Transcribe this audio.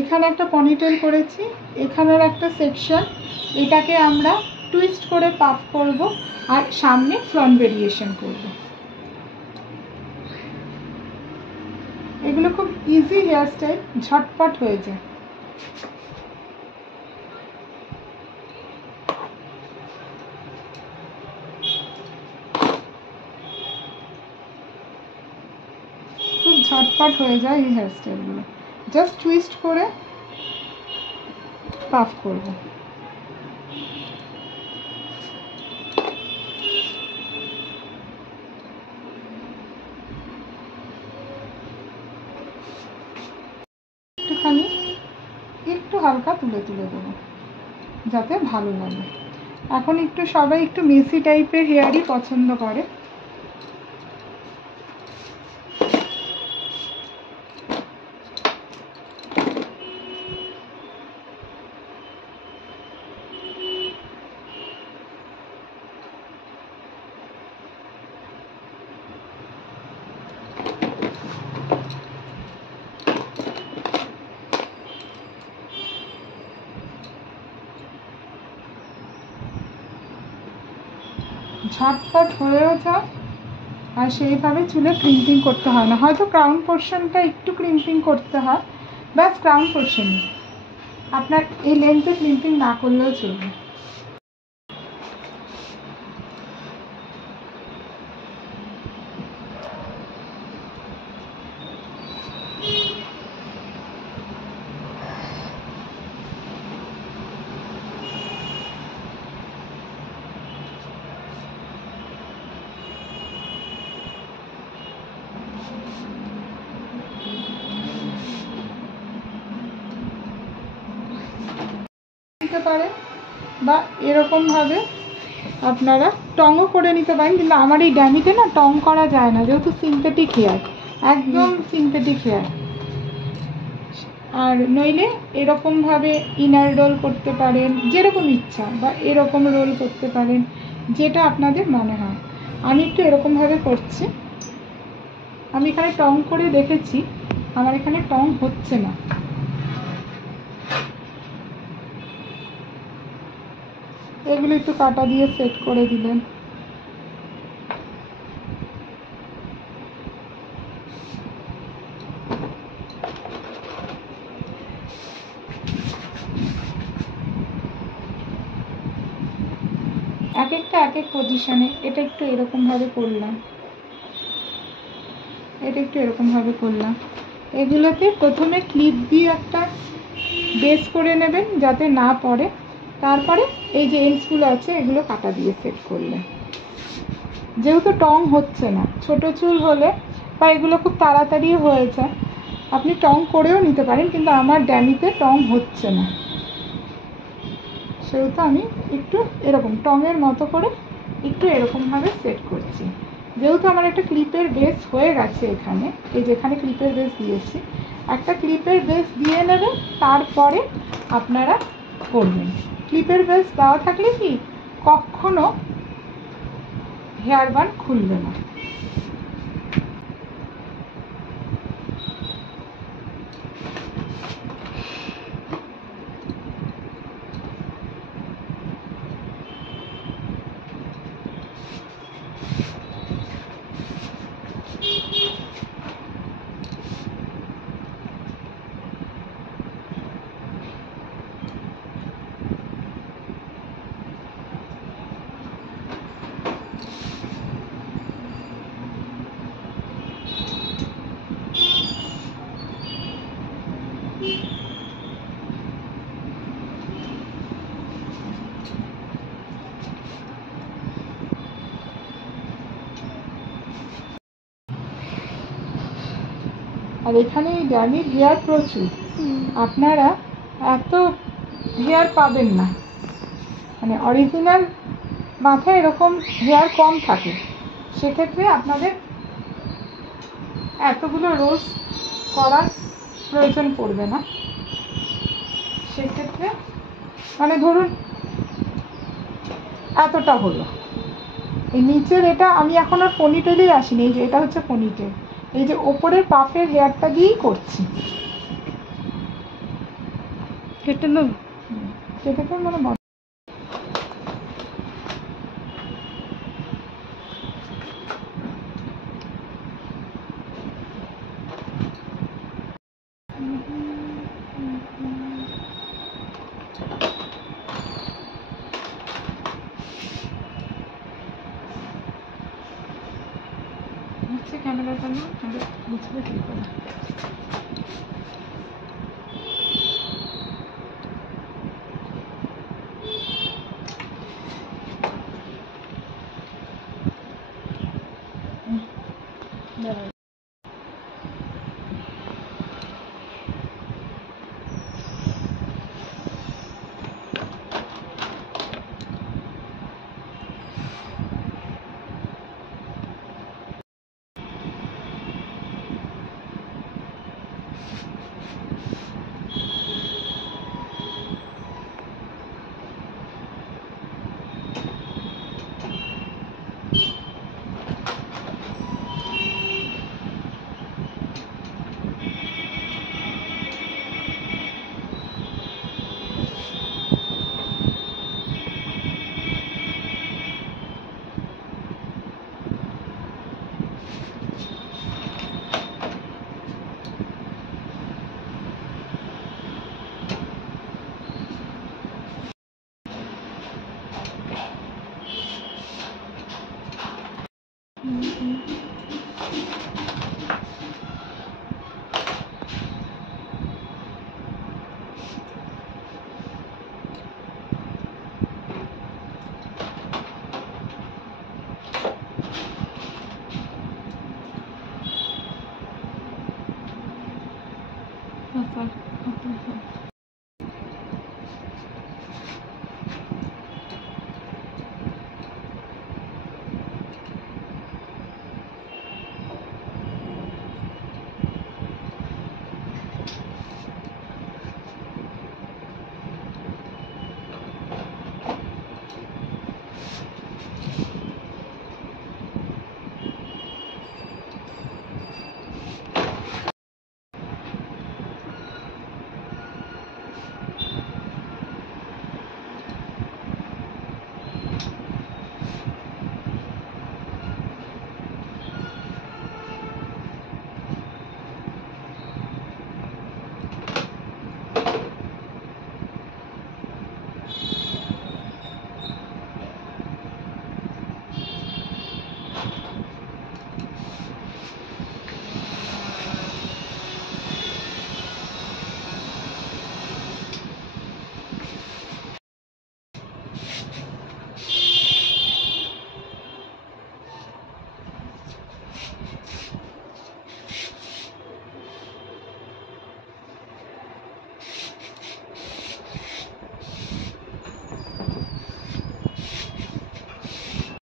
এখানে একটা পনিটেল করেছি, এখানের একটা সেকশন, এটাকে আমরা টুইস্ট করে পাফ করব আর সামনে ফ্রন্ট ভেরিয়েশন করব। এগুলো খুব ইজি হেয়ার স্টাইল, ঝটপট হয়ে যায়। খুব ঝটপট হয়ে যায় এই হেয়ার স্টাইলগুলো, জাস্ট টুইস্ট করে পাফ করব। একটুখানি একটু হালকা তুলে তুলে দেবো যাতে ভালো লাগে। এখন একটু সবাই একটু মেসি টাইপের হেয়ারই পছন্দ করে। ঝটপট হয়েও যায় আর সেইভাবে চুলে ক্রিম্পিং করতে হয় না। হয়তো ক্রাউন পোর্শনটা একটু ক্রিম্পিং করতে হয়, ব্যাস ক্রাউন পোর্শনই, আপনার এই লেন্থে ক্রিম্পিং না করলেও চলবে। নিতে পারেন বা এরকমভাবে আপনারা টংও করে নিতে পারেন, কিন্তু আমার এই ড্যামিতে না টং করা যায় না, যেহেতু সিনথেটিক হেয়ার, একদম সিনথেটিক হেয়ার। আর নইলে এরকমভাবে ইনার রোল করতে পারেন যেরকম ইচ্ছা, বা এরকম রোল করতে পারেন, যেটা আপনাদের মনে হয়। আমি একটু এরকমভাবে করছি। আমি এখানে টং করে দেখেছি, আমার এখানে টং হচ্ছে না। এগুলো একটু কাটা দিয়ে সেট করে দিলেন। এক একটা এক এক পজিশনে। এটা একটু এরকমভাবে করলাম, এটা একটু এরকমভাবে করলাম। এগুলোতে প্রথমে ক্লিপ দিয়ে একটা বেস করে নেবেন যাতে না পড়ে, তারপরে এই যে এন্ডসগুলো আছে এগুলো কাটা দিয়ে সেট করলেন। যেহেতু টং হচ্ছে না, ছোট চুল হলে বা এগুলো খুব তাড়াতাড়ি হয়ে যায়, আপনি টং করেও নিতে পারেন, কিন্তু আমার ড্যামিতে টং হচ্ছে না, সেহেতু আমি একটু এরকম টঙের মতো করে একটু এরকমভাবে সেট করছি। যেহেতু আমার একটা ক্লিপের বেস হয়ে গেছে এখানে, এই যেখানে ক্লিপের বেস দিয়েছি, একটা ক্লিপের বেস দিয়ে নেবেন, তারপরে আপনারা করবেন। ক্লিপের বেস দেওয়া থাকলে কি কখনো হেয়ার বান খুলবে না। আর এখানে এই ড্যামির হেয়ার প্রচুর, আপনারা এত হেয়ার পাবেন না, মানে অরিজিনাল মাথায় এরকম হেয়ার কম থাকে, সেক্ষেত্রে আপনাদের এতগুলো রোজ করার প্রয়োজন পড়বে না। সেক্ষেত্রে মানে ধরুন এতটা হলো, এই নিচের এটা আমি এখন আর পনিটেলেই আসিনি, এই যে এটা হচ্ছে পনিটেল, এই যে ওপরের পাফের হেয়ারটা দিয়েই করছি। কেটে নেব। কেটে মানে ক্যামেরাটা না বুঝবে কি করে।